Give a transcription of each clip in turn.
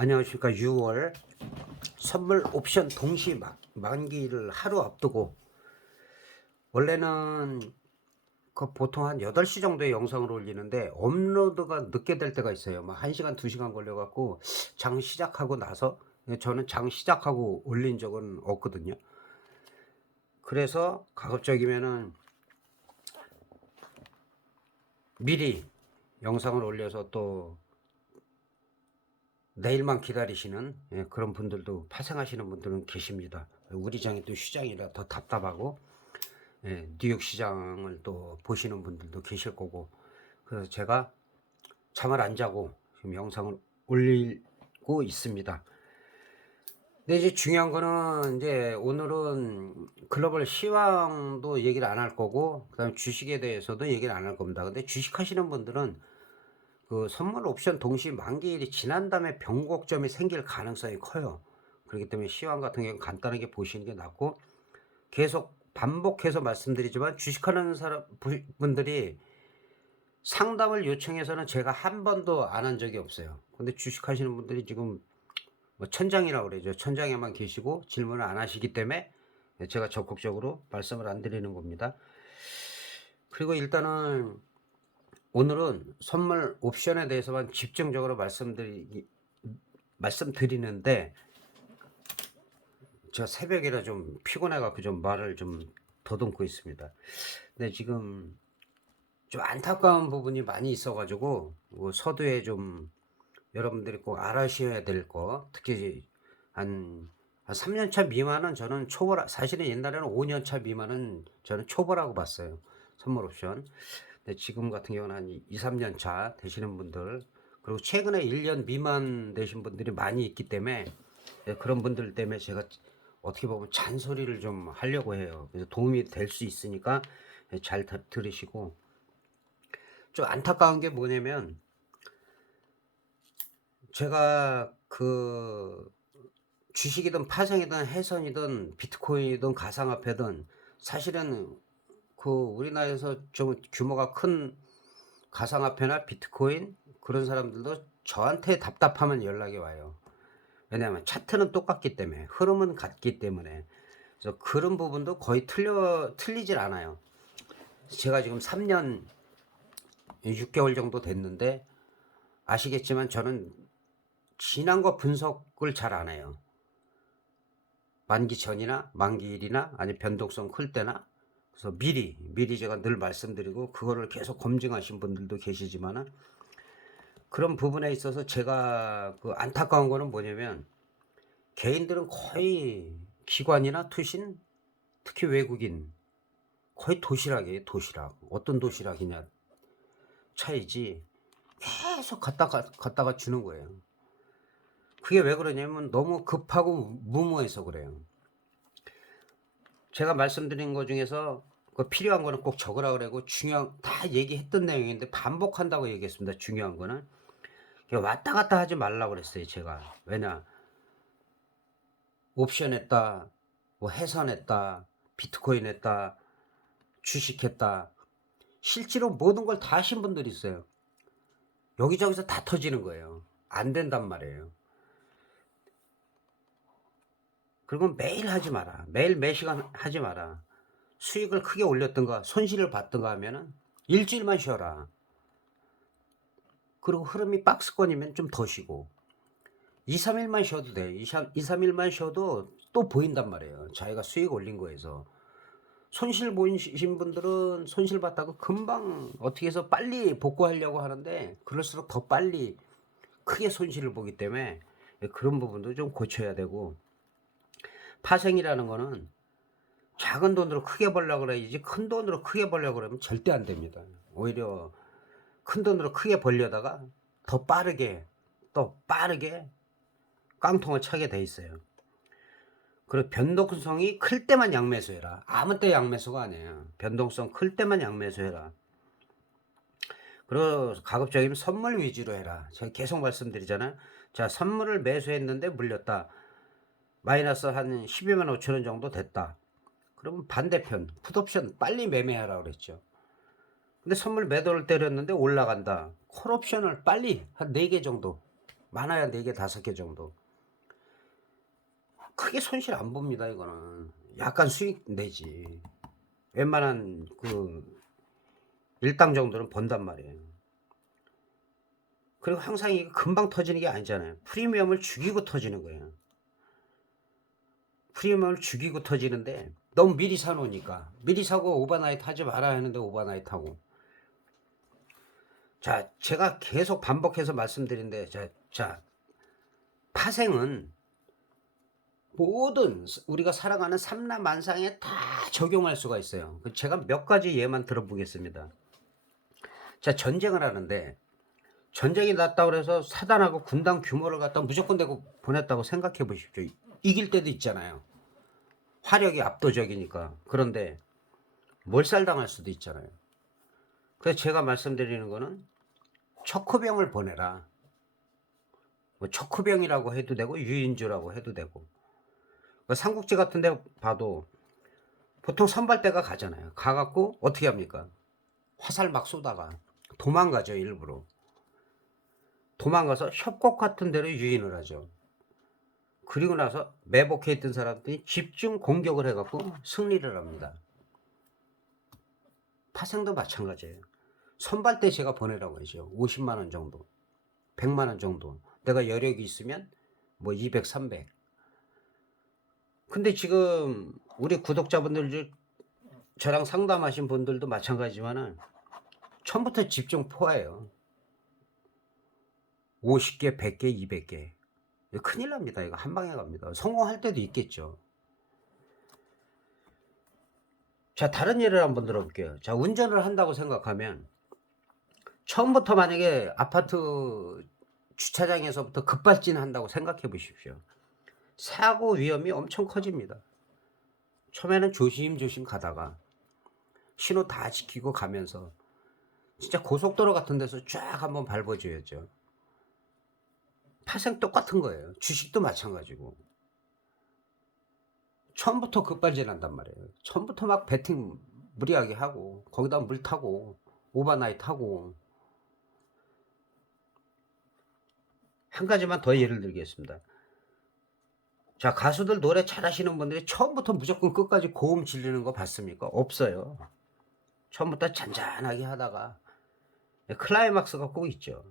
안녕하십니까. 6월 선물 옵션 동시 만기를 하루 앞두고, 원래는 보통 한 8시 정도에 영상을 올리는데 업로드가 늦게 될 때가 있어요. 막 1시간 2시간 걸려 갖고 장 시작하고 나서, 저는 장 시작하고 올린 적은 없거든요. 그래서 가급적이면은 미리 영상을 올려서 또 내일만 기다리시는, 그런 분들도 파생하시는 분들은 계십니다. 우리 장이 또 휴장이라 더 답답하고, 뉴욕 시장을 또 보시는 분들도 계실 거고, 그래서 제가 잠을 안 자고 지금 영상을 올리고 있습니다. 근데 이제 중요한 거는, 이제 오늘은 글로벌 시황도 얘기를 안 할 거고, 그다음에 주식에 대해서도 얘기를 안 할 겁니다. 근데 주식 하시는 분들은 그 선물 옵션 동시 만기일이 지난 다음에 변곡점이 생길 가능성이 커요. 그렇기 때문에 시황 같은 경우는 간단하게 보시는 게 낫고, 계속 반복해서 말씀드리지만 주식하는 분들이 상담을 요청해서는 제가 한 번도 안 한 적이 없어요. 근데 주식하시는 분들이 지금 뭐 천장이라고 그러죠. 천장에만 계시고 질문을 안 하시기 때문에 제가 적극적으로 말씀을 안 드리는 겁니다. 그리고 일단은 오늘은 선물 옵션에 대해서만 집중적으로 말씀드리는데, 제가 새벽이라 좀 피곤해 갖고 좀 말을 좀 더듬고 있습니다. 근데 지금 좀 안타까운 부분이 많이 있어 가지고, 서두에 좀 여러분들이 꼭 알아셔야 될 거, 특히 한 3년 차 미만은 저는 사실은 옛날에는 5년 차 미만은 저는 초보라고 봤어요, 선물 옵션. 근데 지금 같은 경우는 한 2-3년 차 되시는 분들, 그리고 최근에 1년 미만 되신 분들이 많이 있기 때문에, 그런 분들 때문에 제가 어떻게 보면 잔소리를 좀 하려고 해요. 그래서 도움이 될 수 있으니까 잘 들으시고. 좀 안타까운 게 뭐냐면, 제가 주식이든 파생이든 해선이든 비트코인이든 가상화폐든, 사실은 우리나라에서 좀 규모가 큰 가상화폐나 비트코인 그런 사람들도 저한테 답답하면 연락이 와요. 왜냐하면 차트는 똑같기 때문에, 흐름은 같기 때문에. 그래서 그런 부분도 거의 틀리질 않아요. 제가 지금 3년 6개월 정도 됐는데, 아시겠지만 저는 지난 거 분석을 잘 안 해요. 만기 전이나 만기일이나 아니 변동성 클 때나. 그래서 미리 제가 늘 말씀드리고, 그거를 계속 검증하신 분들도 계시지만은, 그런 부분에 있어서 제가 안타까운 거는 뭐냐면, 개인들은 거의 기관이나 투신, 특히 외국인, 거의 도시락이에요. 도시락. 어떤 도시락이냐 차이지, 계속 갖다가 주는 거예요. 그게 왜 그러냐면 너무 급하고 무모해서 그래요. 제가 말씀드린 것 중에서 필요한 거는 꼭 적으라 그러고, 중요한 다 얘기했던 내용인데 반복한다고 얘기했습니다. 중요한 거는 왔다 갔다 하지 말라고 그랬어요, 제가. 왜냐, 옵션 했다, 뭐 해선했다, 비트코인 했다, 주식했다, 실제로 모든 걸 다 하신 분들이 있어요. 여기저기서 다 터지는 거예요. 안 된단 말이에요. 그리고 매일 하지 마라. 매일 매시간 하지 마라. 수익을 크게 올렸던가 손실을 봤던가 하면은 일주일만 쉬어라. 그리고 흐름이 박스권이면 좀 더 쉬고 2-3일만 쉬어도 돼. 2-3일만 쉬어도 또 보인단 말이에요, 자기가 수익 올린 거에서. 손실 보이신 분들은 손실 봤다고 금방 어떻게 해서 빨리 복구하려고 하는데, 그럴수록 더 빨리 크게 손실을 보기 때문에 그런 부분도 좀 고쳐야 되고, 파생이라는 거는 작은 돈으로 크게 벌려고 그래야지, 큰 돈으로 크게 벌려고 그러면 절대 안 됩니다. 오히려 큰 돈으로 크게 벌려다가 더 빠르게 또 빠르게 깡통을 차게 돼 있어요. 그리고 변동성이 클 때만 양매수해라. 아무 때 양매수가 아니에요. 변동성 클 때만 양매수해라. 그리고 가급적이면 선물 위주로 해라. 제가 계속 말씀드리잖아요. 자, 선물을 매수했는데 물렸다. 마이너스 한 12만 5천 원 정도 됐다. 그러면 반대편 풋옵션 빨리 매매하라 그랬죠. 근데 선물 매도를 때렸는데 올라간다. 콜옵션을 빨리 한 4개 정도 많아야 4개 5개 정도. 크게 손실 안 봅니다 이거는. 약간 수익 내지. 웬만한 그 일당 정도는 번단 말이에요. 그리고 항상 이게 금방 터지는 게 아니잖아요. 프리미엄을 죽이고 터지는 거예요. 프리미엄을 죽이고 터지는데 너무 미리 사놓으니까. 미리 사고 오버나이트 하지 말아야 하는데 오버나이트 하고. 자, 제가 계속 반복해서 말씀드린데, 자, 파생은 모든 우리가 살아가는 삼라만상에 다 적용할 수가 있어요. 제가 몇 가지 예만 들어보겠습니다. 자, 전쟁을 하는데 전쟁이 났다고 해서 사단하고 군당 규모를 갖다 무조건 내고 보냈다고 생각해 보십시오. 이길 때도 있잖아요. 화력이 압도적이니까. 그런데 몰살당할 수도 있잖아요. 그래서 제가 말씀드리는 거는 척후병을 보내라. 뭐 척후병이라고 해도 되고 유인주라고 해도 되고. 삼국지 같은 데 봐도 보통 선발대가 가잖아요. 가갖고 어떻게 합니까? 화살 막 쏘다가 도망가죠. 일부러. 도망가서 협곡 같은 데로 유인을 하죠. 그리고 나서 매복해 있던 사람들이 집중 공격을 해갖고 승리를 합니다. 파생도 마찬가지예요. 선발대 제가 보내라고 하죠. 50만원 정도, 100만원 정도. 내가 여력이 있으면 뭐 200, 300. 근데 지금 우리 구독자분들, 저랑 상담하신 분들도 마찬가지지만은 처음부터 집중 포화예요. 50개, 100개, 200개. 큰일 납니다. 이거 한 방에 갑니다. 성공할 때도 있겠죠. 자, 다른 예를 한번 들어볼게요. 자, 운전을 한다고 생각하면 처음부터 만약에 아파트 주차장에서부터 급발진한다고 생각해 보십시오. 사고 위험이 엄청 커집니다. 처음에는 조심조심 가다가 신호 다 지키고 가면서 진짜 고속도로 같은 데서 쫙 한번 밟아줘야죠. 파생 똑같은 거예요. 주식도 마찬가지고. 처음부터 급발진한단 말이에요. 처음부터 막 배팅 무리하게 하고 거기다 물 타고 오버나이트 하고. 한 가지만 더 예를 들겠습니다. 자, 가수들 노래 잘하시는 분들이 처음부터 무조건 끝까지 고음 지르는 거 봤습니까? 없어요. 처음부터 잔잔하게 하다가 클라이막스가 꼭 있죠.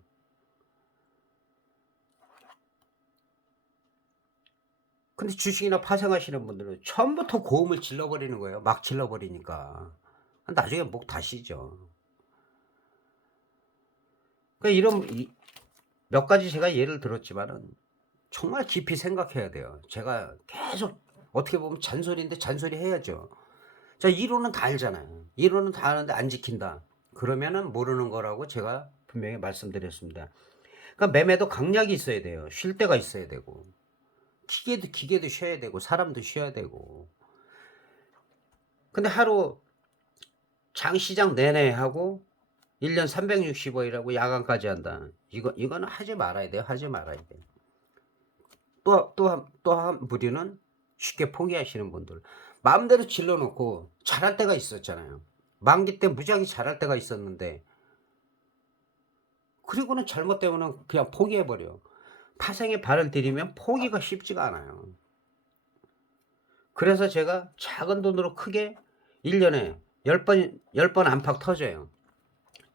근데 주식이나 파생하시는 분들은 처음부터 고음을 질러버리는 거예요. 막 질러버리니까. 나중에 목 다시죠. 그러니까 이런 몇 가지 제가 예를 들었지만은 정말 깊이 생각해야 돼요. 제가 계속 어떻게 보면 잔소리인데 잔소리 해야죠. 자, 이론은 다 알잖아요. 이론은 다 아는데 안 지킨다. 그러면은 모르는 거라고 제가 분명히 말씀드렸습니다. 그러니까 매매도 강약이 있어야 돼요. 쉴 때가 있어야 되고. 기계도 쉬어야 되고 사람도 쉬어야 되고. 근데 하루 장시장 내내 하고 1년 365일하고 야간까지 한다. 이거는 하지 말아야 돼요. 하지 말아야 돼요. 또 한 부류는 쉽게 포기하시는 분들. 마음대로 질러 놓고 잘할 때가 있었잖아요. 만기 때 무지하게 잘할 때가 있었는데 그리고는 잘못되면은 그냥 포기해 버려. 파생에 발을 들이면 포기가 쉽지가 않아요. 그래서 제가 작은 돈으로 크게 1년에 10번 안팎 터져요.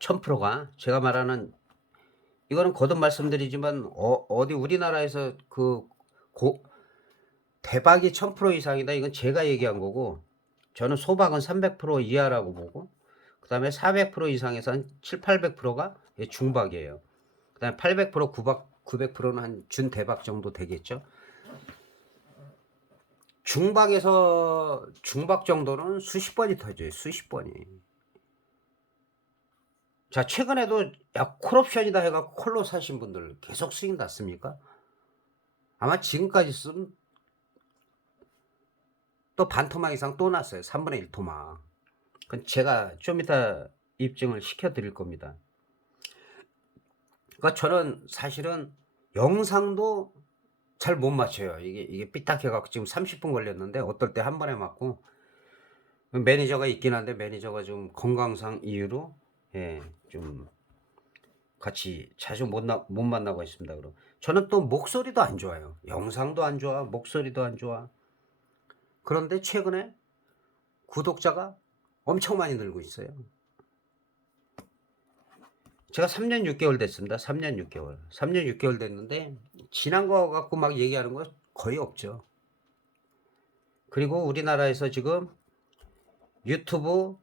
1000%가. 제가 말하는 이거는 거듭 말씀드리지만 어디 우리나라에서 대박이 1000% 이상이다. 이건 제가 얘기한 거고 저는 소박은 300% 이하라고 보고 그 다음에 400% 이상에서 한 7, 800%가 중박이에요. 그 다음에 800%, 900%는 한 준대박 정도 되겠죠. 중박 정도는 수십 번이 터져요. 수십 번이. 자, 최근에도 콜옵션이다 해갖고 콜로 사신 분들 계속 수익 났습니까? 아마 지금까지 쓰면 또 반토막 이상 또 났어요. 3분의 1 토막. 그건 제가 좀 이따 입증을 시켜 드릴 겁니다. 그러니까 저는 사실은 영상도 잘 못 맞춰요. 이게 삐딱해갖고 지금 30분 걸렸는데 어떨 때 한 번에 맞고 매니저가 있긴 한데 매니저가 좀 건강상 이유로 좀 같이 자주 못 만나고 있습니다. 그럼 저는 또 목소리도 안 좋아요. 영상도 안 좋아. 목소리도 안 좋아. 그런데 최근에 구독자가 엄청 많이 늘고 있어요. 제가 3년 6 개월 됐습니다. 3년 6 개월. 3년 6 개월 됐는데 지난 거 갖고 막 얘기하는 거 거의 없죠. 그리고 우리나라에서 지금 유튜브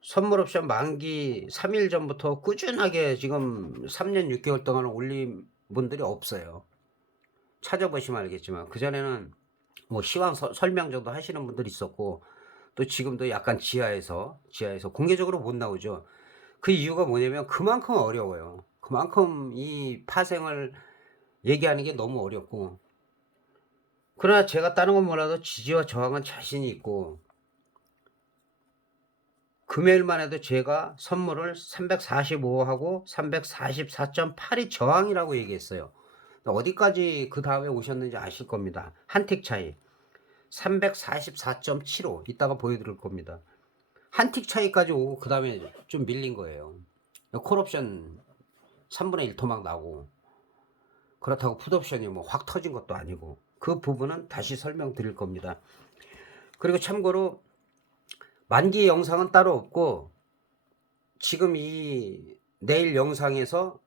선물 옵션 만기 3일 전부터 꾸준하게 지금 3년 6 개월 동안 올린 분들이 없어요. 찾아보시면 알겠지만 그전에는 뭐 시황 설명 정도 하시는 분들이 있었고, 또 지금도 약간 지하에서 공개적으로 못 나오죠. 그 이유가 뭐냐면 그만큼 어려워요. 그만큼 이 파생을 얘기하는 게 너무 어렵고, 그러나 제가 다른 건 몰라도 지지와 저항은 자신이 있고, 금요일만 해도 제가 선물을 345 하고 344.8이 저항이라고 얘기했어요. 어디까지 그 다음에 오셨는지 아실 겁니다. 한 틱 차이 344.75 이따가 보여드릴 겁니다. 한 틱 차이까지 오고 그 다음에 좀 밀린 거예요. 콜옵션 3분의 1 토막 나고, 그렇다고 풋옵션이 뭐 확 터진 것도 아니고, 그 부분은 다시 설명드릴 겁니다. 그리고 참고로 만기 영상은 따로 없고, 지금 이 내일 영상에서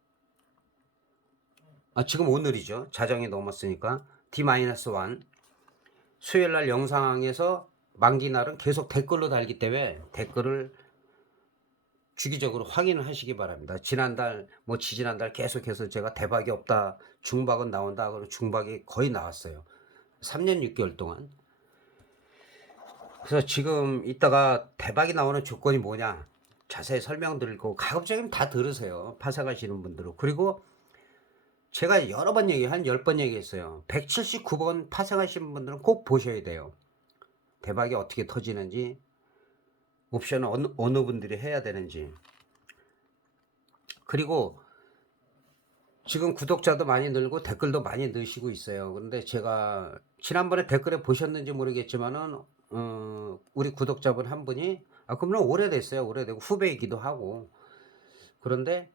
지금 오늘이죠. 자정이 넘었으니까 D-1 수요일날 영상에서 만기 날은 계속 댓글로 달기 때문에 댓글을 주기적으로 확인을 하시기 바랍니다. 지난달 뭐 지지난달 계속해서 제가 대박이 없다, 중박은 나온다, 그리고 중박이 거의 나왔어요. 3년 6개월 동안. 그래서 지금 이따가 대박이 나오는 조건이 뭐냐 자세히 설명드릴 거고, 가급적이면 다 들으세요. 파생하시는 분들은. 그리고 제가 여러 번 한 10번 얘기했어요. 179번 파생하시는 분들은 꼭 보셔야 돼요. 대박이 어떻게 터지는지, 옵션은 어느 분들이 해야 되는지. 그리고 지금 구독자도 많이 늘고 댓글도 많이 넣으시고 있어요. 그런데 제가 지난번에 댓글에 보셨는지 모르겠지만은 우리 구독자분 한 분이 그러면 오래됐어요. 오래되고 후배이기도 하고. 그런데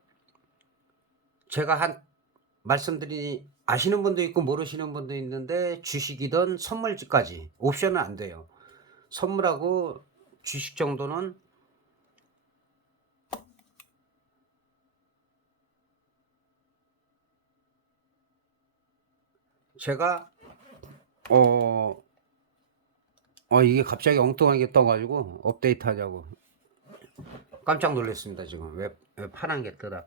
제가 말씀드린 아시는 분도 있고 모르시는 분도 있는데, 주식이든 선물까지 옵션은 안 돼요. 선물하고 주식 정도는 제가 이게 갑자기 엉뚱하게 떠가지고 업데이트 하자고 깜짝 놀랐습니다. 지금 왜 파란 게 뜨다.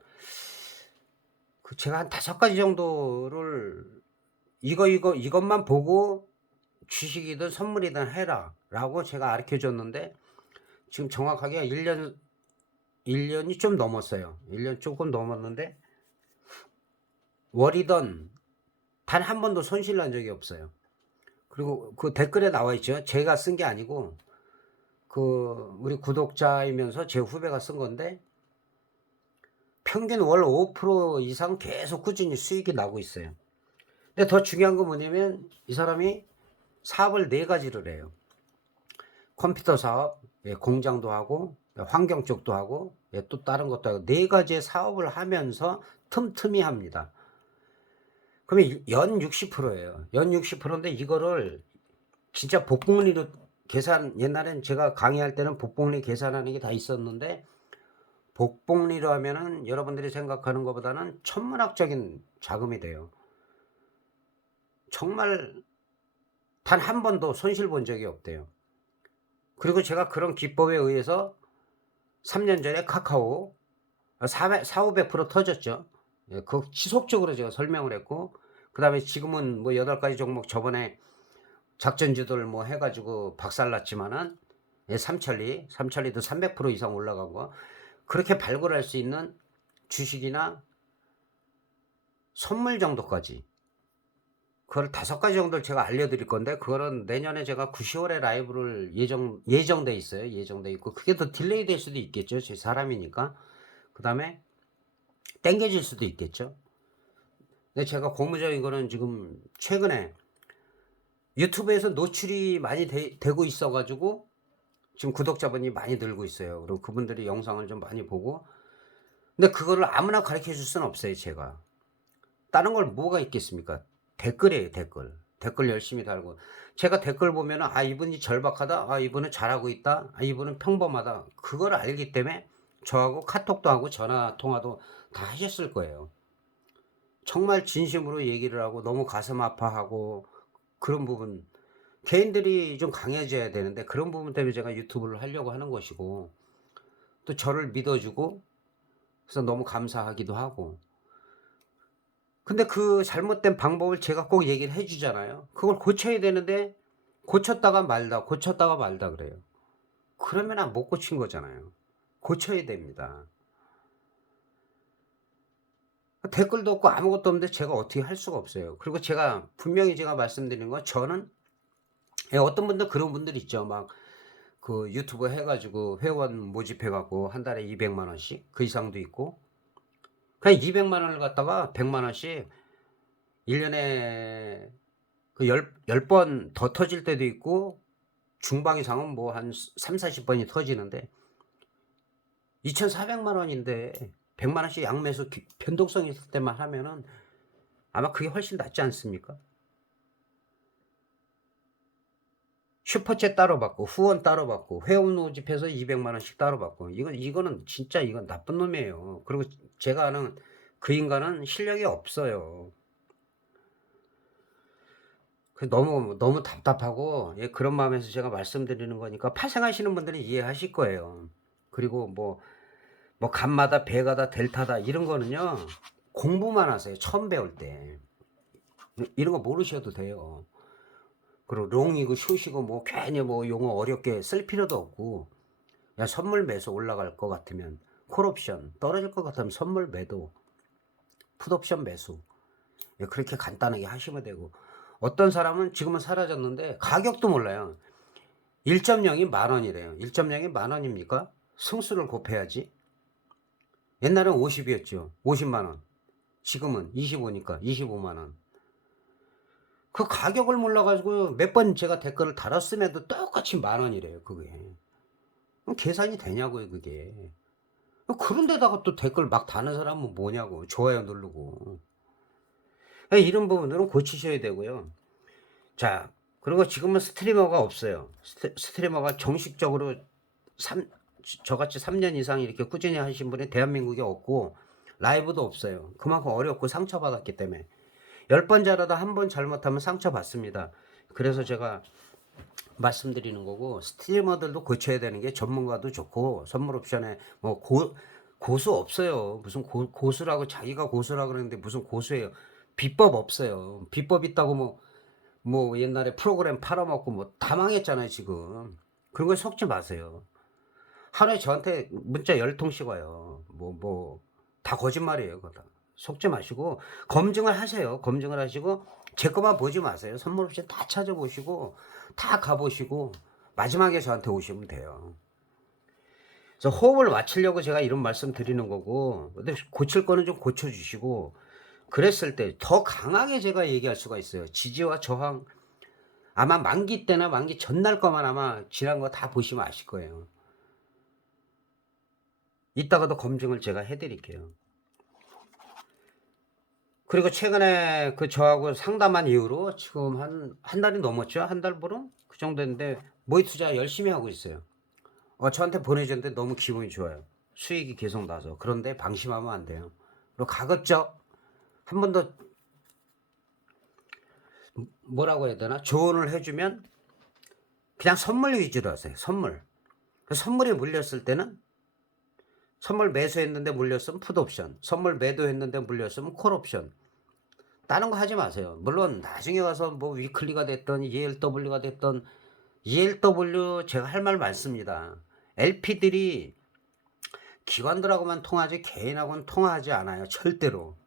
제가 한 5가지 정도를 이것만 보고 주식이든 선물이든 해라 라고 제가 가르쳐 줬는데, 지금 정확하게 1년이 좀 넘었어요. 1년 조금 넘었는데 월이던 단 한 번도 손실 난 적이 없어요. 그리고 그 댓글에 나와 있죠. 제가 쓴 게 아니고 우리 구독자이면서 제 후배가 쓴 건데, 평균 월 5% 이상 계속 꾸준히 수익이 나고 있어요. 근데 더 중요한 건 뭐냐면 이 사람이 사업을 4가지를 해요. 컴퓨터 사업, 공장도 하고 환경 쪽도 하고 또 다른 것도 하고 4가지의 사업을 하면서 틈틈이 합니다. 그러면 연 60%예요. 연 60%인데 이거를 진짜 복복리로 옛날엔 제가 강의할 때는 복복리 계산하는 게 다 있었는데, 복복리로 하면은 여러분들이 생각하는 것보다는 천문학적인 자금이 돼요. 정말 단 한 번도 손실 본 적이 없대요. 그리고 제가 그런 기법에 의해서 3년 전에 카카오 400~500% 터졌죠. 그 지속적으로 제가 설명을 했고, 그 다음에 지금은 뭐 8가지 종목 저번에 작전주들 뭐 해가지고 박살났지만은, 삼천리도 300% 이상 올라간 거, 그렇게 발굴할 수 있는 주식이나 선물 정도까지, 그걸 5가지 정도를 제가 알려드릴 건데, 그거는 내년에 제가 9, 10월에 라이브를 예정돼 있어요. 예정돼 있고, 그게 더 딜레이 될 수도 있겠죠. 제 사람이니까. 그 다음에 땡겨질 수도 있겠죠. 근데 제가 고무적인 거는 지금 최근에 유튜브에서 노출이 많이 되고 있어가지고 지금 구독자분이 많이 늘고 있어요. 그리고 그분들이 영상을 좀 많이 보고, 근데 그거를 아무나 가르쳐 줄 수는 없어요. 제가 다른 걸 뭐가 있겠습니까? 댓글이에요, 댓글. 댓글 열심히 달고. 제가 댓글 보면은 '아 이분이 절박하다. 아 이분은 잘하고 있다. 아 이분은 평범하다.' 그걸 알기 때문에 저하고 카톡도 하고 전화 통화도 다 하셨을 거예요. 정말 진심으로 얘기를 하고 너무 가슴 아파하고 그런 부분 개인들이 좀 강해져야 되는데 그런 부분 때문에 제가 유튜브를 하려고 하는 것이고 또 저를 믿어 주고 그래서 너무 감사하기도 하고. 근데 그 잘못된 방법을 제가 꼭 얘기를 해 주잖아요. 그걸 고쳐야 되는데 고쳤다가 말다, 고쳤다가 말다 그래요. 그러면 못 고친 거잖아요. 고쳐야 됩니다. 댓글도 없고 아무것도 없는데 제가 어떻게 할 수가 없어요. 그리고 제가 분명히 제가 말씀드린 건 저는 예 어떤 분들 그런 분들 있죠. 막 그 유튜브 해 가지고 회원 모집해 갖고 한 달에 200만 원씩 그 이상도 있고 그냥 200만 원을 갖다가 100만 원씩 1 년에 그 열 번 더 터질 때도 있고 중방 이상은 뭐 한 30-40 번이 터지는데 2,400만 원인데 100만 원씩 양매수 변동성 있을 때만 하면은 아마 그게 훨씬 낫지 않습니까? 슈퍼챗 따로 받고 후원 따로 받고 회원 모집해서 200만 원씩 따로 받고 이거는 진짜 이건 나쁜 놈이에요. 그리고 제가 아는 그 인간은 실력이 없어요. 너무 답답하고 예 그런 마음에서 제가 말씀드리는 거니까 파생하시는 분들은 이해하실 거예요. 그리고 뭐 감마다 베가다 델타다 이런 거는요. 공부만 하세요, 처음 배울 때. 이런 거 모르셔도 돼요. 그리고 롱이고 숏이고 뭐 괜히 뭐 용어 어렵게 쓸 필요도 없고 그냥 선물 매수 올라갈 것 같으면 콜옵션 떨어질 것 같으면 선물 매도 풋옵션 매수 예 그렇게 간단하게 하시면 되고 어떤 사람은 지금은 사라졌는데 가격도 몰라요. 1.0이 만 원이래요. 1.0이 만 원입니까? 승수를 곱해야지. 옛날엔 50이었죠. 50만 원. 지금은 25니까 25만 원. 그 가격을 몰라 가지고 몇 번 제가 댓글을 달았음에도 똑같이 만 원이래요 그게. 그럼 계산이 되냐고요 그게. 그런 데다가 또 댓글 막 다는 사람은 뭐냐고. 좋아요 누르고. 이런 부분들은 고치셔야 되고요. 자 그리고 지금은 스트리머가 없어요. 스트리머가 정식적으로 삼 저같이 3년 이상 이렇게 꾸준히 하신 분이 대한민국에 없고 라이브도 없어요. 그만큼 어렵고 상처받았기 때문에. 10번 잘하다 한 번 잘못하면 상처받습니다. 그래서 제가 말씀드리는 거고 스트리머들도 고쳐야 되는 게 전문가도 좋고 선물 옵션에 뭐 고수 없어요. 무슨 고수라고 자기가 고수라고 그러는데 무슨 고수예요. 비법 없어요. 비법 있다고 뭐 옛날에 프로그램 팔아먹고 뭐 다 망했잖아요 지금. 그런 거에 속지 마세요. 하루에 저한테 문자 10통씩 와요. 다 거짓말이에요 그거 다. 속지 마시고 검증을 하세요. 검증을 하시고 제 것만 보지 마세요. 선물 옵션 다 찾아보시고 다 가 보시고 마지막에 저한테 오시면 돼요. 그래서 호흡을 맞추려고 제가 이런 말씀 드리는 거고 근데 고칠 거는 좀 고쳐 주시고 그랬을 때 더 강하게 제가 얘기할 수가 있어요. 지지와 저항 아마 만기 때나 만기 전날 거만 아마 지난 거 다 보시면 아실 거예요. 이따가도 검증을 제가 해 드릴게요. 그리고 최근에 그 저하고 상담한 이후로 지금 한 달이 넘었죠. 한 달 보름? 그 정도 됐는데 모의 투자 열심히 하고 있어요. 저한테 보내줬는데 너무 기분이 좋아요. 수익이 계속 나서. 그런데 방심하면 안 돼요. 그리고 가급적 한 번 더 뭐라고 해야 되나? 조언을 해 주면 그냥 선물 위주로 하세요. 선물. 그 선물이 물렸을 때는 선물 매수했는데 물렸으면 풋옵션, 선물 매도했는데 물렸으면 콜옵션. 다른 거 하지 마세요. 물론 나중에 와서 뭐 위클리가 됐던 ELW가 됐던 ELW 제가 할 말 많습니다. LP들이 기관들하고만 통하지 개인하고는 통화하지 않아요. 절대로.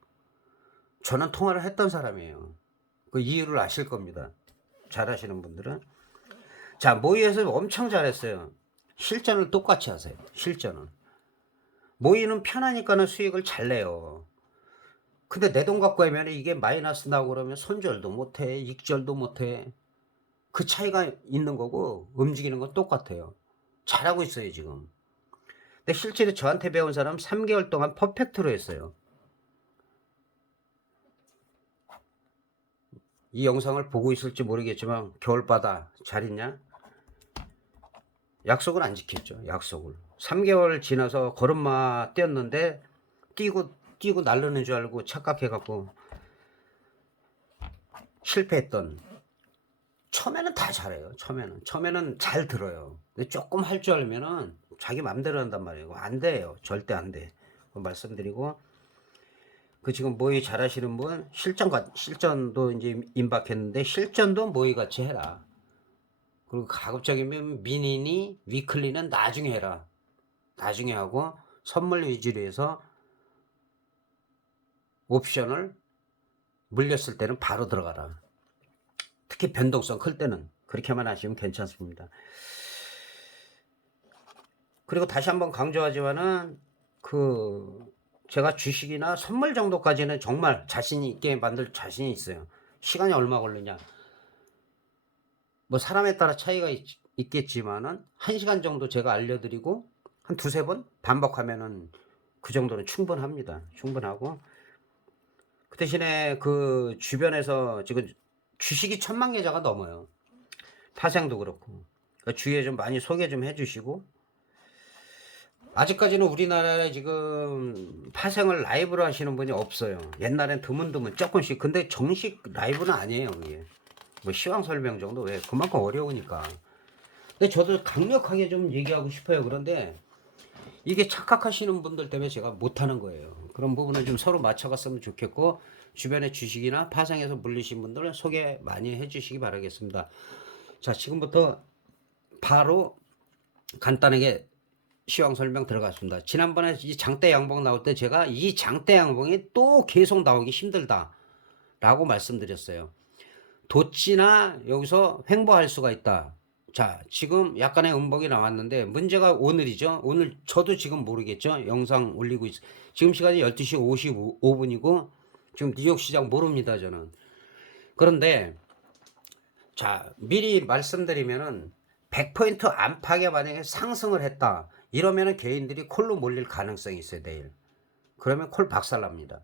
저는 통화를 했던 사람이에요. 그 이유를 아실 겁니다. 잘하시는 분들은. 자, 모의에서 엄청 잘했어요. 실전을 똑같이 하세요. 실전은. 모의는 편하니까는 수익을 잘 내요. 근데 내 돈 갖고 하면 이게 마이너스 나고 그러면 손절도 못해, 익절도 못해. 그 차이가 있는 거고 움직이는 건 똑같아요. 잘하고 있어요 지금. 근데 실제로 저한테 배운 사람 3개월 동안 퍼펙트로 했어요. 이 영상을 보고 있을지 모르겠지만 겨울바다 잘 있냐? 약속을 안 지켰죠. 약속을. 3개월 지나서 걸음마 뛰었는데 뛰고 날르는 줄 알고 착각해갖고 실패했던. 처음에는 다 잘해요. 처음에는 잘 들어요. 근데 조금 할 줄 알면은 자기 맘대로 한단 말이에요. 안 돼요. 절대 안 돼. 말씀드리고, 그 지금 모의 잘하시는 분 실전도 이제 임박했는데 실전도 모의 같이 해라. 그리고 가급적이면 미니니 위클리는 나중에 해라. 나중에 하고 선물 위주로 해서 옵션을 물렸을 때는 바로 들어가라. 특히 변동성 클 때는 그렇게만 하시면 괜찮습니다. 그리고 다시 한번 강조하지만은 제가 주식이나 선물 정도까지는 정말 자신 있게 만들 자신이 있어요. 시간이 얼마 걸리냐? 뭐 사람에 따라 차이가 있겠지만은 1시간 정도 제가 알려드리고 한 두세 번 반복하면은 그 정도는 충분합니다. 충분하고, 그 대신에 그 주변에서 지금 주식이 1000만 계좌가 넘어요. 파생도 그렇고. 그러니까 주위에 좀 많이 소개 좀 해주시고, 아직까지는 우리나라에 지금 파생을 라이브로 하시는 분이 없어요. 옛날엔 드문드문 조금씩. 근데 정식 라이브는 아니에요. 이게 뭐 시황 설명 정도. 왜? 그만큼 어려우니까. 근데 저도 강력하게 좀 얘기하고 싶어요. 그런데 이게 착각하시는 분들 때문에 제가 못하는 거예요. 그런 부분을 좀 서로 맞춰갔으면 좋겠고, 주변에 주식이나 파생해서 물리신 분들 소개 많이 해주시기 바라겠습니다. 자, 지금부터 바로 간단하게 시황 설명 들어갔습니다. 지난번에 이 장대 양봉 나올 때 제가 이 장대 양봉이 또 계속 나오기 힘들다 라고 말씀드렸어요. 도치나 여기서 횡보할 수가 있다. 자, 지금 약간의 음봉이 나왔는데 문제가 오늘이죠. 오늘 저도 지금 모르겠죠. 영상 올리고 있어. 지금 시간이 12시 55분이고 지금 뉴욕 시장 모릅니다, 저는. 그런데 자, 미리 말씀드리면은 100포인트 안팎에 만약에 상승을 했다. 이러면은 개인들이 콜로 몰릴 가능성이 있어요, 내일. 그러면 콜 박살납니다.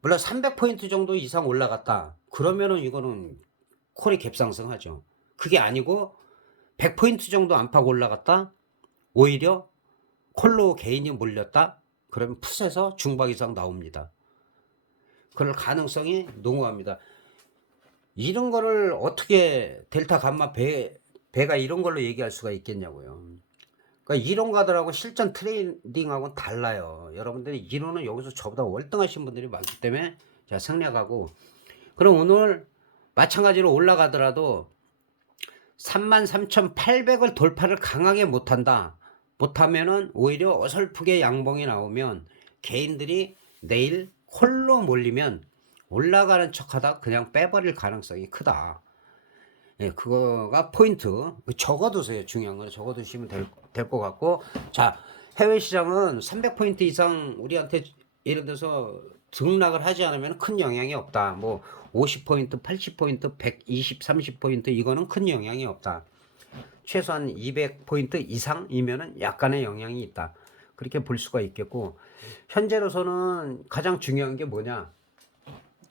물론 300포인트 정도 이상 올라갔다. 그러면은 이거는 콜이 갭상승하죠. 그게 아니고 100포인트 정도 안팎 올라갔다. 오히려 콜로 개인이 몰렸다. 그러면 풋에서 중박 이상 나옵니다. 그럴 가능성이 농후합니다. 이런 거를 어떻게 델타 감마 배가 이런 걸로 얘기할 수가 있겠냐고요. 그러니까 이론가들하고 실전 트레이딩하고는 달라요. 여러분들이 이론은 여기서 저보다 월등하신 분들이 많기 때문에 제가 생략하고, 그럼 오늘 마찬가지로 올라가더라도 33,800을 돌파를 강하게 못한다. 못하면은 오히려 어설프게 양봉이 나오면 개인들이 내일 홀로 몰리면 올라가는 척하다 그냥 빼버릴 가능성이 크다. 예, 그거가 포인트. 적어두세요. 중요한 건 적어두시면 될 것 같고, 자, 해외 시장은 300포인트 이상 우리한테 예를 들어서 등락을 하지 않으면 큰 영향이 없다. 뭐 50포인트, 80포인트, 120, 30포인트 이거는 큰 영향이 없다. 최소한 200포인트 이상이면은 약간의 영향이 있다. 그렇게 볼 수가 있겠고, 현재로서는 가장 중요한 게 뭐냐?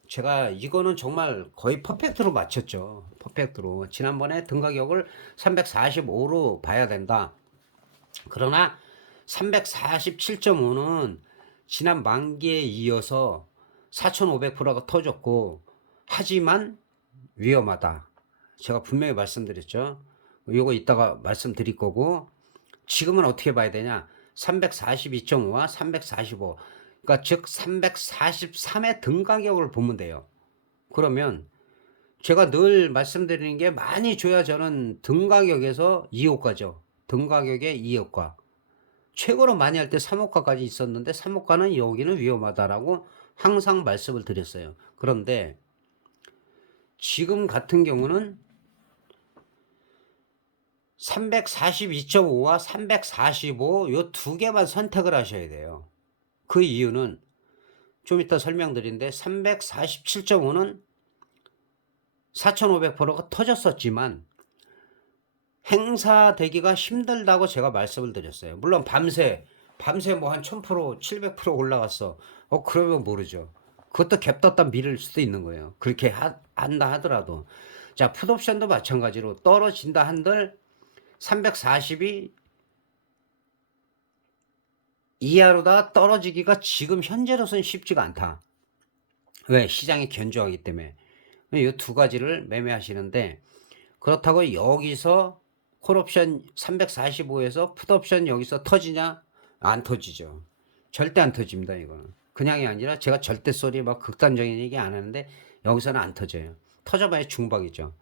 제가 이거는 정말 거의 퍼펙트로 맞췄죠. 퍼펙트로. 지난번에 등 가격을 345로 봐야 된다. 그러나 347.5는 지난 만기에 이어서 4,500%가 터졌고, 하지만 위험하다. 제가 분명히 말씀드렸죠. 이거 이따가 말씀드릴 거고, 지금은 어떻게 봐야 되냐? 342.5와 345. 그러니까 즉 343의 등 가격을 보면 돼요. 그러면 제가 늘 말씀드리는 게 많이 줘야 저는 등 가격에서 2호가죠. 등 가격의 2호가. 최고로 많이 할 때 3호가까지 있었는데 3호가는 여기는 위험하다라고 항상 말씀을 드렸어요. 그런데 지금 같은 경우는 342.5와 345 요 두 개만 선택을 하셔야 돼요. 그 이유는 좀 이따 설명드리는데 347.5는 4,500%가 터졌었지만 행사되기가 힘들다고 제가 말씀을 드렸어요. 물론 밤새 뭐 한 1000%, 700% 올라갔어. 그러면 모르죠. 그것도 갭 떴다 밀을 수도 있는 거예요. 그렇게 한다 하더라도. 자, 풋옵션도 마찬가지로 떨어진다 한들 340이 이하로다 떨어지기가 지금 현재로서는 쉽지가 않다. 왜? 시장이 견조하기 때문에. 이 두 가지를 매매하시는데, 그렇다고 여기서 콜옵션 345에서 풋옵션 여기서 터지냐? 안 터지죠. 절대 안 터집니다. 이거는 그냥이 아니라, 제가 절대 소리 막 극단적인 얘기 안 하는데 여기서는 안 터져요. 터져봐야 중박이죠.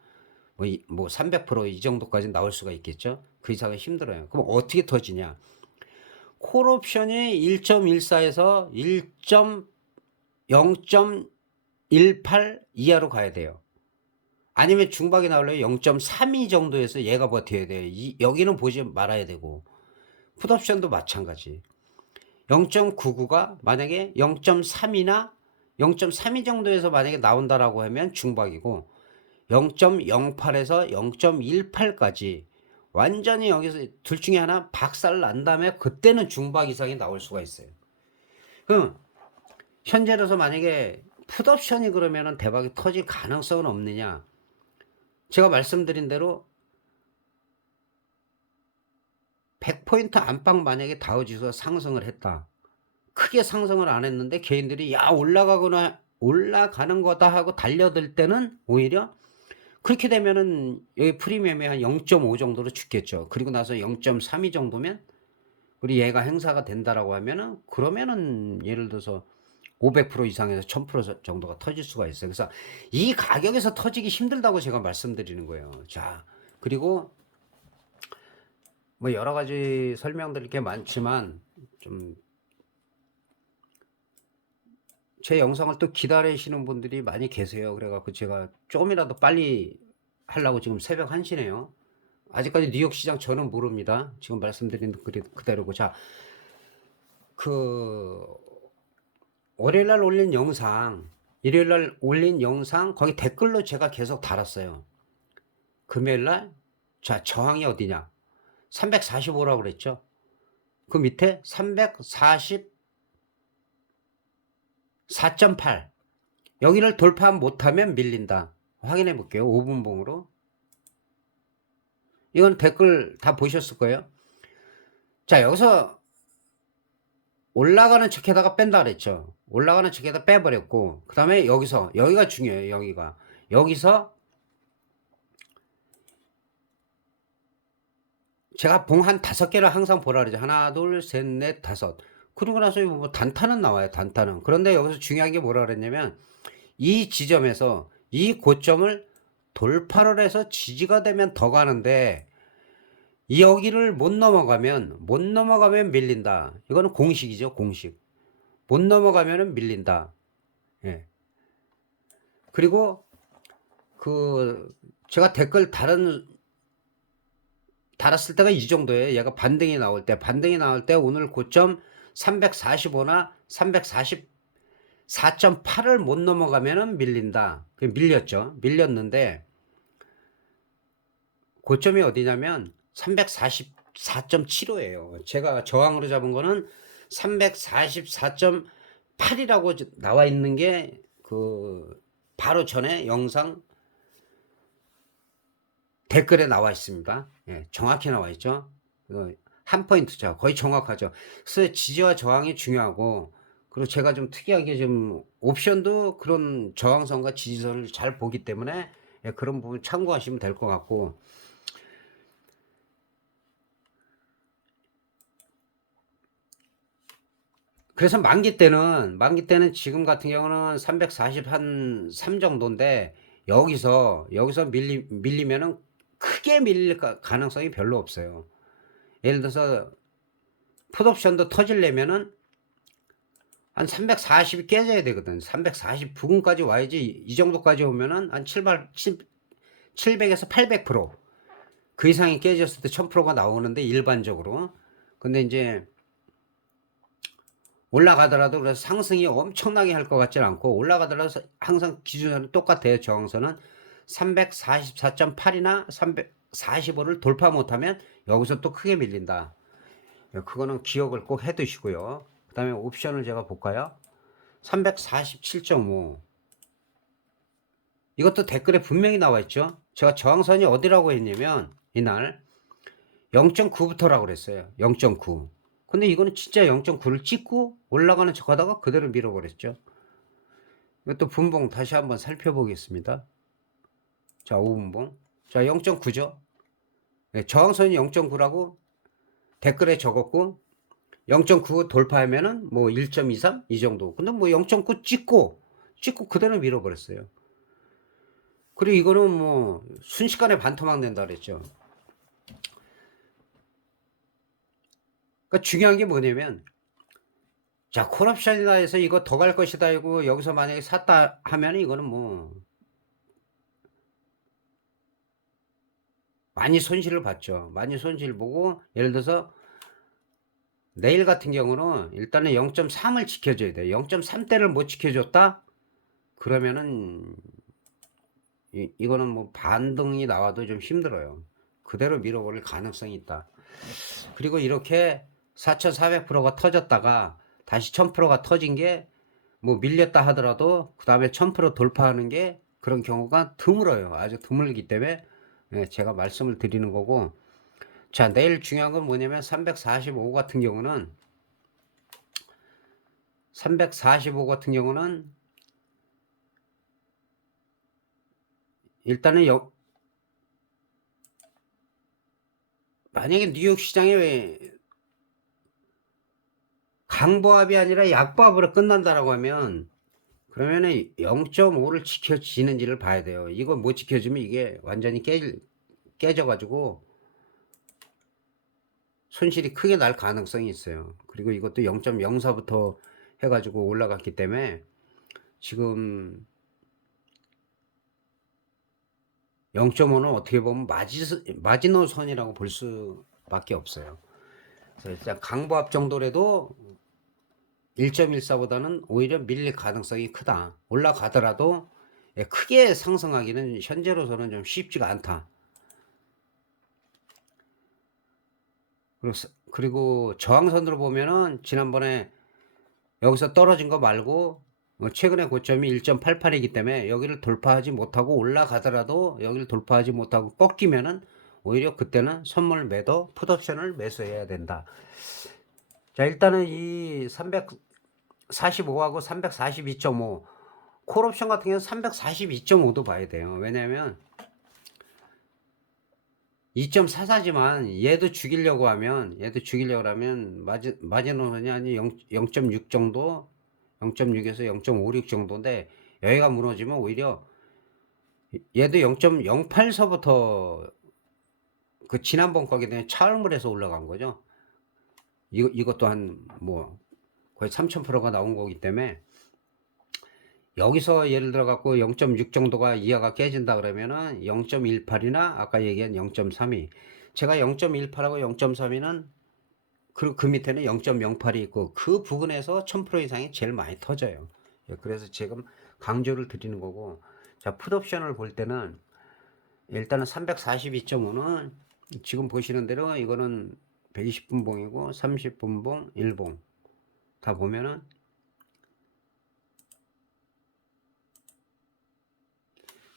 뭐 300% 이 정도까지 나올 수가 있겠죠. 그 이상은 힘들어요. 그럼 어떻게 터지냐? 콜옵션이 1.14에서 0.18 이하로 가야 돼요. 아니면 중박이 나오려면 0.32 정도에서 얘가 버텨야 돼요. 여기는 보지 말아야 되고, 풋옵션도 마찬가지. 0.99가 만약에 0.3이나 0.32 정도에서 만약에 나온다라고 하면 중박이고, 0.08에서 0.18까지 완전히 여기서 둘 중에 하나 박살 난 다음에 그때는 중박 이상이 나올 수가 있어요. 그럼 현재로서 만약에 풋옵션이 그러면은 대박이 터질 가능성은 없느냐? 제가 말씀드린 대로 100포인트 안팎 만약에 다우지수가 상승을 했다. 크게 상승을 안 했는데 개인들이 야 올라가는 거다 하고 달려들 때는 오히려 그렇게 되면은 여기 프리미엄이 한 0.5 정도로 죽겠죠. 그리고 나서 0.32 정도면 우리 얘가 행사가 된다라고 하면은, 그러면은 예를 들어서 500% 이상에서 1000% 정도가 터질 수가 있어요. 그래서 이 가격에서 터지기 힘들다고 제가 말씀드리는 거예요. 자, 그리고 뭐 여러 가지 설명드릴 게 많지만 좀 제 영상을 또 기다리시는 분들이 많이 계세요. 그래갖고 제가 조금이라도 빨리 하려고 지금 새벽 1시네요. 아직까지 뉴욕 시장 저는 모릅니다. 지금 말씀드린 그대로고. 자, 그 월요일날 올린 영상, 일요일날 올린 영상 거기 댓글로 제가 계속 달았어요. 금요일날 자 저항이 어디냐? 345라고 그랬죠. 그 밑에 344.8 여기를 돌파 못하면 밀린다. 확인해 볼게요. 5분봉으로. 이건 댓글 다 보셨을 거예요. 자, 여기서 올라가는 척에다가 뺀다 그랬죠. 올라가는 척에다 빼버렸고, 그 다음에 여기가 중요해요. 여기서 제가 봉 한 5개를 항상 보라 그러죠. 하나, 둘, 셋, 넷, 다섯. 그러고 나서 뭐 단타는 나와요. 단타는. 그런데 여기서 중요한 게 뭐라 그랬냐면, 이 지점에서 이 고점을 돌파를 해서 지지가 되면 더 가는데, 여기를 못 넘어가면 밀린다. 이거는 공식이죠. 공식. 못 넘어가면은 밀린다. 예. 그리고 제가 댓글 달았을 때가 이 정도예요. 얘가 반등이 나올 때 오늘 고점 345나 344.8을 못 넘어가면은 밀린다. 밀렸는데 고점이 어디냐면 344.75예요. 제가 저항으로 잡은 거는 344.8이라고 나와 있는 게 바로 전에 영상 댓글에 나와 있습니다. 예, 정확히 나와 있죠. 한 포인트죠. 거의 정확하죠. 그래서 지지와 저항이 중요하고, 그리고 제가 좀 특이하게 좀 옵션도 그런 저항선과 지지선을 잘 보기 때문에 그런 부분 참고하시면 될 것 같고, 그래서 만기 때는 지금 같은 경우는 343 정도인데 여기서 밀리면은 크게 밀릴 가능성이 별로 없어요. 예를 들어서 풋옵션도 터지려면은 한 340이 깨져야 되거든. 340 부근까지 와야지. 이 정도까지 오면은 한 700에서 800%. 그 이상이 깨졌을 때 1000%가 나오는데 일반적으로. 근데 이제 올라가더라도 그래서 상승이 엄청나게 할 것 같지는 않고, 올라가더라도 항상 기준선은 똑같아요. 저항선은 344.8이나 345를 돌파 못하면 여기서 또 크게 밀린다. 그거는 기억을 꼭 해 두시고요. 그 다음에 옵션을 제가 볼까요? 347.5. 이것도 댓글에 분명히 나와 있죠. 제가 저항선이 어디라고 했냐면 이날 0.9부터라고 그랬어요. 0.9. 근데 이거는 진짜 0.9를 찍고 올라가는 척하다가 그대로 밀어버렸죠. 이것도 분봉 다시 한번 살펴보겠습니다. 자, 5분봉. 자, 0.9죠. 네, 저항선이 0.9라고 댓글에 적었고 0.9 돌파하면은 뭐 1.23 이 정도. 근데 뭐 0.9 찍고 그대로 밀어버렸어요. 그리고 이거는 뭐 순식간에 반토막 낸다 그랬죠. 그러니까 중요한 게 뭐냐면, 자, 콜옵션이다 해서 이거 더 갈 것이다 이고 여기서 만약에 샀다 하면 이거는 뭐 많이 손실을 봤죠. 많이 손실 보고 예를 들어서 내일 같은 경우는 일단은 0.3을 지켜줘야 돼요. 0.3대를 못 지켜줬다? 그러면은 이거는 뭐 반등이 나와도 좀 힘들어요. 그대로 밀어버릴 가능성이 있다. 그리고 이렇게 4,400%가 터졌다가 다시 1,000%가 터진 게 뭐 밀렸다 하더라도 그 다음에 1,000% 돌파하는 게 그런 경우가 드물어요. 아주 드물기 때문에 제가 말씀을 드리는 거고. 자, 내일 중요한 건 뭐냐면 345 같은 경우는 345 같은 경우는 일단은 만약에 뉴욕 시장에 왜 강보합이 아니라 약보합으로 끝난다라고 하면 그러면은 0.5를 지켜지는지를 봐야 돼요. 이거 못 지켜주면 이게 완전히 깨져가지고 손실이 크게 날 가능성이 있어요. 그리고 이것도 0.04부터 해가지고 올라갔기 때문에 지금 0.5는 어떻게 보면 마지노선이라고 볼 수밖에 없어요. 그래서 일단 강보합 정도라도 1.14보다는 오히려 밀릴 가능성이 크다. 올라가더라도 크게 상승하기는 현재로서는 좀 쉽지가 않다. 그리고 저항선으로 보면은 지난번에 여기서 떨어진 거 말고 최근에 고점이 1.88이기 때문에 여기를 돌파하지 못하고 올라가더라도 여기를 돌파하지 못하고 꺾이면은 오히려 그때는 선물 매도 풋옵션을 매수해야 된다. 자, 일단은 이 345하고 342.5 콜옵션 같은 경우는 342.5도 봐야 돼요. 왜냐면 2.44지만 얘도 죽이려고 하면 마지노선이 아니 0.6 정도 0.6에서 0.56 정도인데 여기가 무너지면 오히려 얘도 0.08서부터 그 지난번 거기에 대한 차응을 해서 올라간 거죠. 이것도 한 뭐 거의 3,000%가 나온 거기 때문에 여기서 예를 들어 갖고 0.6 정도가 이하가 깨진다 그러면은 0.18이나 아까 얘기한 0.32 제가 0.18하고 0.32는 그 밑에는 0.08이 있고 그 부근에서 1000% 이상이 제일 많이 터져요. 그래서 지금 강조를 드리는 거고. 자, 풋옵션을 볼 때는 일단은 342.5는 지금 보시는 대로 이거는 120분봉이고 30분봉 1봉 다 보면은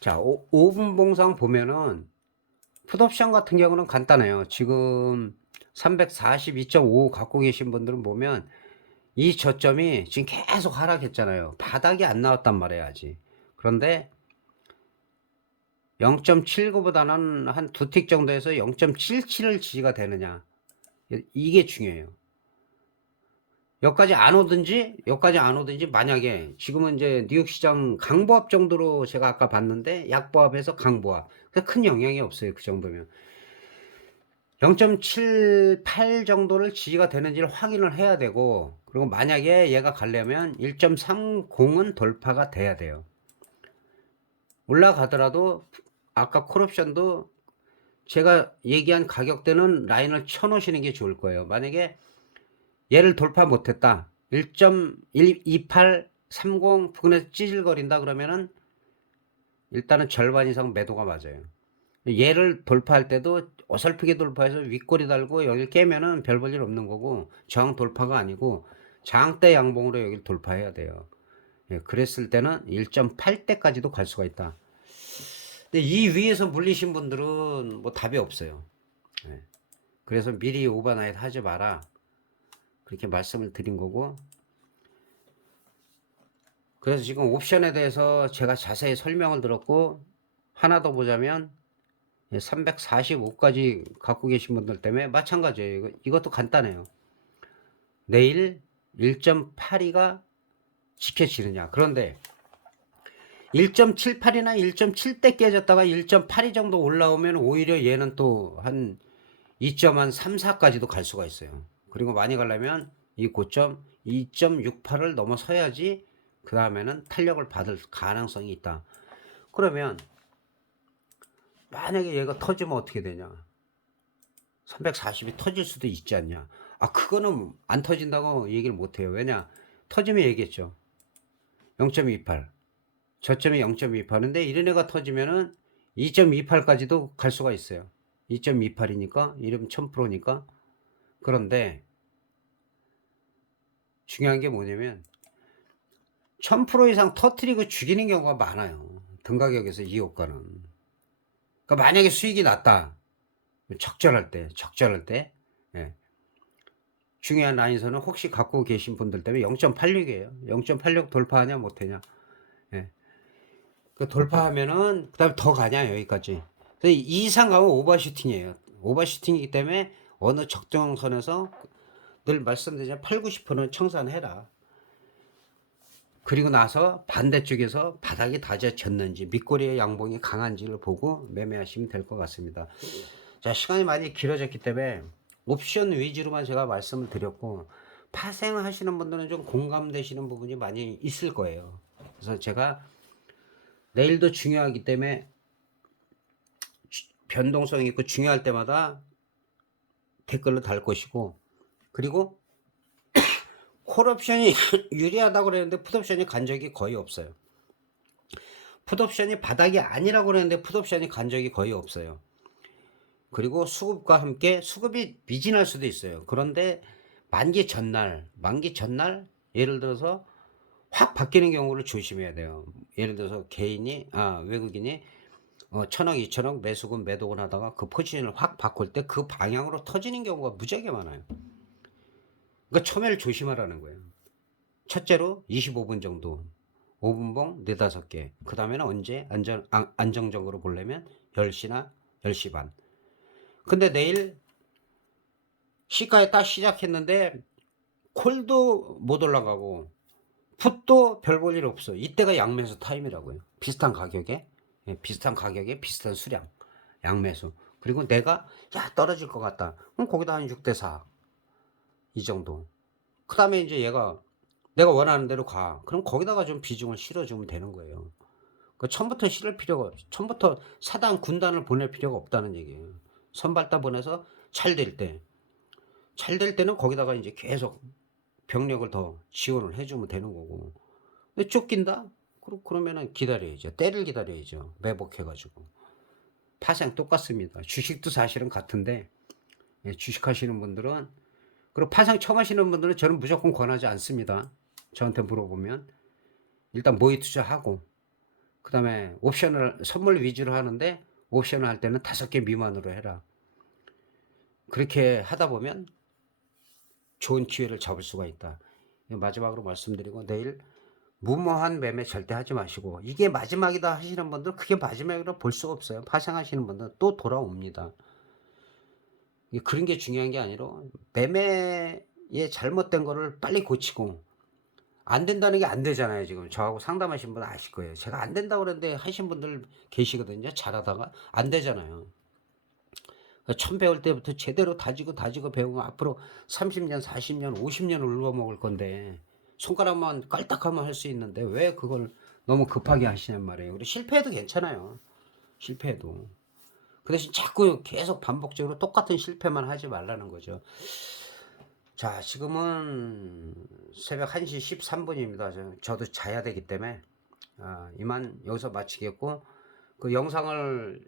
자, 5분봉상 보면은 풋옵션 같은 경우는 간단해요. 지금 342.5 갖고 계신 분들은 보면 이 저점이 지금 계속 하락했잖아요. 바닥이 안 나왔단 말이야 아직. 그런데 0.79보다는 한 두 틱 정도에서 0.77을 지지가 되느냐 이게 중요해요. 여기까지 안 오든지 만약에 지금은 이제 뉴욕 시장 강보합 정도로 제가 아까 봤는데 약보합에서 강보합 큰 영향이 없어요. 그 정도면 0.78 정도를 지지가 되는지를 확인을 해야 되고 그리고 만약에 얘가 가려면 1.30은 돌파가 돼야 돼요. 올라가더라도 아까 콜옵션도 제가 얘기한 가격대는 라인을 쳐 놓으시는 게 좋을 거예요. 만약에 얘를 돌파 못했다 1.2830 부근에서 찌질거린다 그러면은 일단은 절반 이상 매도가 맞아요. 얘를 돌파할 때도 어설프게 돌파해서 윗꼬리 달고 여기를 깨면은 별 볼 일 없는 거고 저항 돌파가 아니고 장대 양봉으로 여기를 돌파해야 돼요. 예, 그랬을 때는 1.8대까지도 갈 수가 있다. 근데 이 위에서 물리신 분들은 뭐 답이 없어요. 예. 그래서 미리 오버나잇 하지 마라, 그렇게 말씀을 드린 거고, 그래서 지금 옵션에 대해서 제가 자세히 설명을 들었고, 하나 더 보자면 345까지 갖고 계신 분들 때문에 마찬가지예요. 이것도 간단해요. 내일 1.82가 지켜지느냐. 그런데 1.78이나 1.7대 깨졌다가 1.82 정도 올라오면 오히려 얘는 또 한 2.34까지도 갈 수가 있어요. 그리고 많이 가려면 이 고점 2.68을 넘어서야지 그 다음에는 탄력을 받을 가능성이 있다. 그러면 만약에 얘가 터지면 어떻게 되냐. 340이 터질 수도 있지 않냐. 아, 그거는 안 터진다고 얘기를 못해요. 왜냐, 터지면 얘기했죠. 0.28, 저점이 0.28인데 이런 애가 터지면은 2.28까지도 갈 수가 있어요. 2.28이니까 이러면 1000%니까. 그런데 중요한 게 뭐냐면 1000% 이상 터트리고 죽이는 경우가 많아요. 등가격에서 이 효과는. 그러니까 만약에 수익이 났다, 적절할 때 예. 중요한 라인선은 혹시 갖고 계신 분들 때문에 0.86이에요 0.86 돌파하냐 못하냐. 예. 그 돌파하면은 그 다음에 더 가냐 여기까지. 이 이상 가면 오버슈팅이에요. 오버슈팅이기 때문에 어느 적정선에서 늘 말씀드리지만 8, 90%는 청산해라. 그리고 나서 반대쪽에서 바닥이 다져졌는지 밑꼬리의 양봉이 강한지를 보고 매매하시면 될 것 같습니다. 자, 시간이 많이 길어졌기 때문에 옵션 위주로만 제가 말씀을 드렸고, 파생하시는 분들은 좀 공감되시는 부분이 많이 있을 거예요. 그래서 제가 내일도 중요하기 때문에 변동성이 있고 중요할 때마다 댓글로 달 것이고, 그리고 콜옵션이 유리하다고 그랬는데 풋옵션이 간 적이 거의 없어요. 풋옵션이 바닥이 아니라고 그랬는데 풋옵션이 간 적이 거의 없어요. 그리고 수급과 함께 수급이 미진할 수도 있어요. 그런데 만기 전날 예를 들어서 확 바뀌는 경우를 조심해야 돼요. 예를 들어서 외국인이 1000억 2000억 매수금 매도금 하다가 그 포지션을 확 바꿀 때 그 방향으로 터지는 경우가 무지하게 많아요. 그러니까 처매를 조심하라는 거예요. 첫째로 25분 정도, 5분봉 4, 5개. 그 다음에는 언제 안정적으로 보려면 10시나 10시 반. 근데 내일 시가에 딱 시작했는데 콜도 못 올라가고 풋도 별 볼 일 없어. 이때가 양매수 타임이라고요. 비슷한 가격에 비슷한 수량 양매수. 그리고 내가 떨어질 것 같다, 그럼 거기다 한 6대4 이 정도. 그 다음에 이제 얘가 내가 원하는 대로 가, 그럼 거기다가 좀 비중을 실어주면 되는 거예요. 그 처음부터 사단 군단을 보낼 필요가 없다는 얘기예요. 선발다 보내서 잘 될 때는 거기다가 이제 계속 병력을 더 지원을 해주면 되는 거고. 근데 쫓긴다? 그러면은 기다려야죠. 때를 기다려야죠. 매복해가지고. 파생 똑같습니다. 주식도 사실은 같은데, 주식 하시는 분들은, 그리고 파생 처음 하시는 분들은 저는 무조건 권하지 않습니다. 저한테 물어보면. 일단 모의 투자하고, 그 다음에 선물 위주로 하는데, 옵션을 할 때는 5개 미만으로 해라. 그렇게 하다 보면 좋은 기회를 잡을 수가 있다. 마지막으로 말씀드리고, 내일 무모한 매매 절대 하지 마시고, 이게 마지막이다 하시는 분들 그게 마지막이라 볼 수가 없어요. 파생하시는 분들 또 돌아옵니다. 그런 게 중요한 게 아니라 매매에 잘못된 거를 빨리 고치고, 안 된다는 게 안 되잖아요. 지금 저하고 상담하신 분 아실 거예요. 제가 안 된다고 그랬는데 하신 분들 계시거든요. 잘하다가 안 되잖아요. 처음 배울 때부터 제대로 다지고 배우면 앞으로 30년 40년 50년을 울어먹을 건데, 손가락만 깔딱하면 할 수 있는데 왜 그걸 너무 급하게 하시냔 말이에요. 그리고 실패해도 괜찮아요. 실패해도. 그 대신 자꾸 계속 반복적으로 똑같은 실패만 하지 말라는 거죠. 자, 지금은 새벽 1시 13분입니다. 저도 자야 되기 때문에 이만 여기서 마치겠고, 그 영상을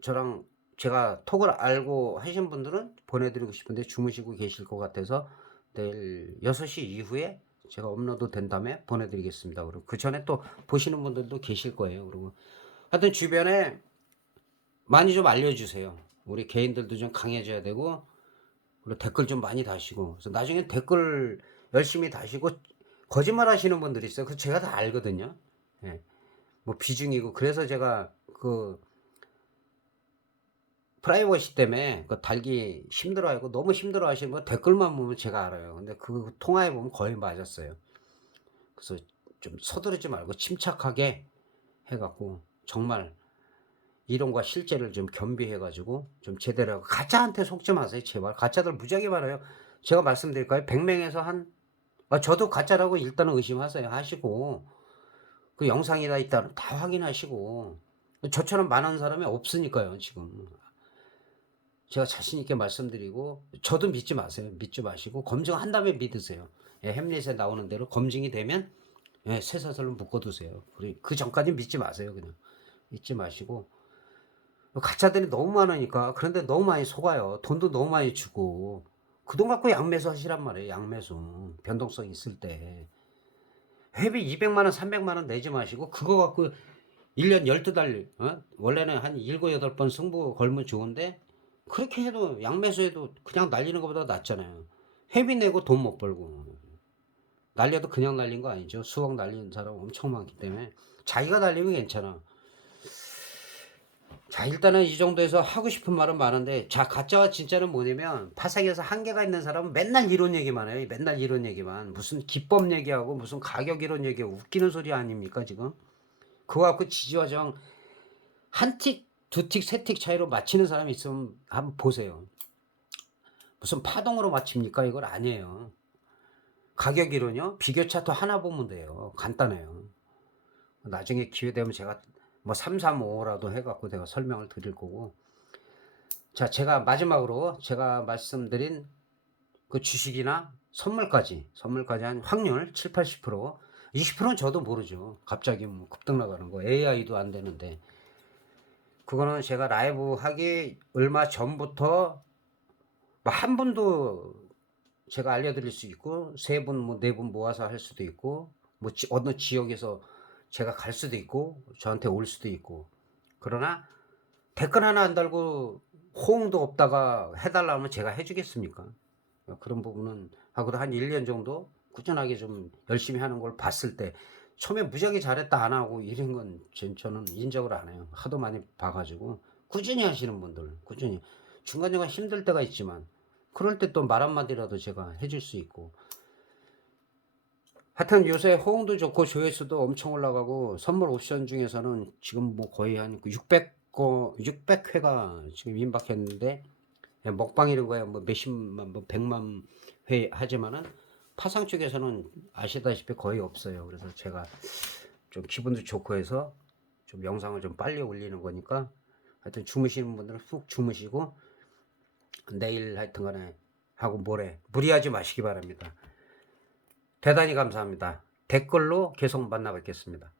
저랑 제가 톡을 알고 하신 분들은 보내드리고 싶은데 주무시고 계실 것 같아서 내일 6시 이후에 제가 업로드 된 다음에 보내드리겠습니다. 그리고 그 전에 또 보시는 분들도 계실 거예요. 그리고 하여튼 주변에 많이 좀 알려주세요. 우리 개인들도 좀 강해져야 되고, 그리고 댓글 좀 많이 다시고. 그래서 나중에 댓글 열심히 다시고 거짓말 하시는 분들이 있어요. 그래서 제가 다 알거든요. 예. 뭐 비중이고. 그래서 제가 그 프라이버시 때문에 그 달기 힘들어하고 너무 힘들어 하시는 분 댓글만 보면 제가 알아요. 근데 그 통화해 보면 거의 맞았어요. 그래서 좀 서두르지 말고 침착하게 해갖고 정말 이론과 실제를 좀 겸비해 가지고 좀 제대로 하고 가짜한테 속지 마세요 제발. 가짜들 무지하게 많아요. 제가 말씀드릴까요? 100명에서 한 저도 가짜라고 일단은 의심하세요. 하시고 그 영상이 다 있다면 다 확인하시고 저처럼 많은 사람이 없으니까요 지금. 제가 자신 있게 말씀드리고 저도 믿지 마세요. 믿지 마시고 검증한 다음에 믿으세요. 예, 햄릿에 나오는 대로 검증이 되면 예, 쇠사슬로 묶어두세요. 그리고 그 전까지 믿지 마세요. 그냥 믿지 마시고 가짜들이 너무 많으니까. 그런데 너무 많이 속아요. 돈도 너무 많이 주고 그 돈 갖고 양매수 하시란 말이에요. 양매수 변동성 있을 때 회비 200만 원 300만 원 내지 마시고 그거 갖고 1년 12달 원래는 한 7, 8번 승부 걸면 좋은데 그렇게 해도 양매수해도 그냥 날리는 것보다 낫잖아요. 회비 내고 돈 못 벌고 날려도 그냥 날린 거 아니죠. 수억 날리는 사람 엄청 많기 때문에 자기가 날리면 괜찮아. 자, 일단은 이 정도에서 하고 싶은 말은 많은데, 자, 가짜와 진짜는 뭐냐면, 파생에서 한계가 있는 사람은 맨날 이런 얘기만 해요. 맨날 이런 얘기만. 무슨 기법 얘기하고, 무슨 가격 이런 얘기하고, 웃기는 소리 아닙니까, 지금? 그거 갖고 지지와정 한 틱, 두 틱, 세 틱 차이로 맞히는 사람이 있으면 한번 보세요. 무슨 파동으로 맞춥니까? 이걸 아니에요. 가격 이론요? 비교 차트 하나 보면 돼요. 간단해요. 나중에 기회 되면 제가 뭐 335라도 해갖고 내가 설명을 드릴 거고. 자, 제가 마지막으로 제가 말씀드린 그 주식이나 선물까지 한 확률 7, 80%, 20%는 저도 모르죠. 갑자기 뭐 급등 나가는 거 AI도 안 되는데 그거는 제가 라이브 하기 얼마 전부터 뭐 한 분도 제가 알려드릴 수 있고 세 분 뭐 네 분 모아서 할 수도 있고 뭐 어느 지역에서 제가 갈 수도 있고 저한테 올 수도 있고 그러나 댓글 하나 안 달고 호응도 없다가 해달라면 제가 해주겠습니까? 그런 부분은 하고도 한 1년 정도 꾸준하게 좀 열심히 하는 걸 봤을 때 처음에 무지하게 잘했다 안 하고 이런 건 저는 인정을 안 해요. 하도 많이 봐가지고 꾸준히 하시는 분들 꾸준히 중간중간 힘들 때가 있지만 그럴 때 또 말 한마디라도 제가 해줄 수 있고 하여튼 요새 호응도 좋고 조회수도 엄청 올라가고 선물 옵션 중에서는 지금 뭐 거의 한 600회가 지금 임박했는데 먹방 이런 거야 뭐 몇십만 뭐 100만 회 하지만은 파상 쪽에서는 아시다시피 거의 없어요. 그래서 제가 좀 기분도 좋고 해서 좀 영상을 좀 빨리 올리는 거니까 하여튼 주무시는 분들은 푹 주무시고 내일 하여튼 간에 하고 모레 무리하지 마시기 바랍니다. 대단히 감사합니다. 댓글로 계속 만나 뵙겠습니다.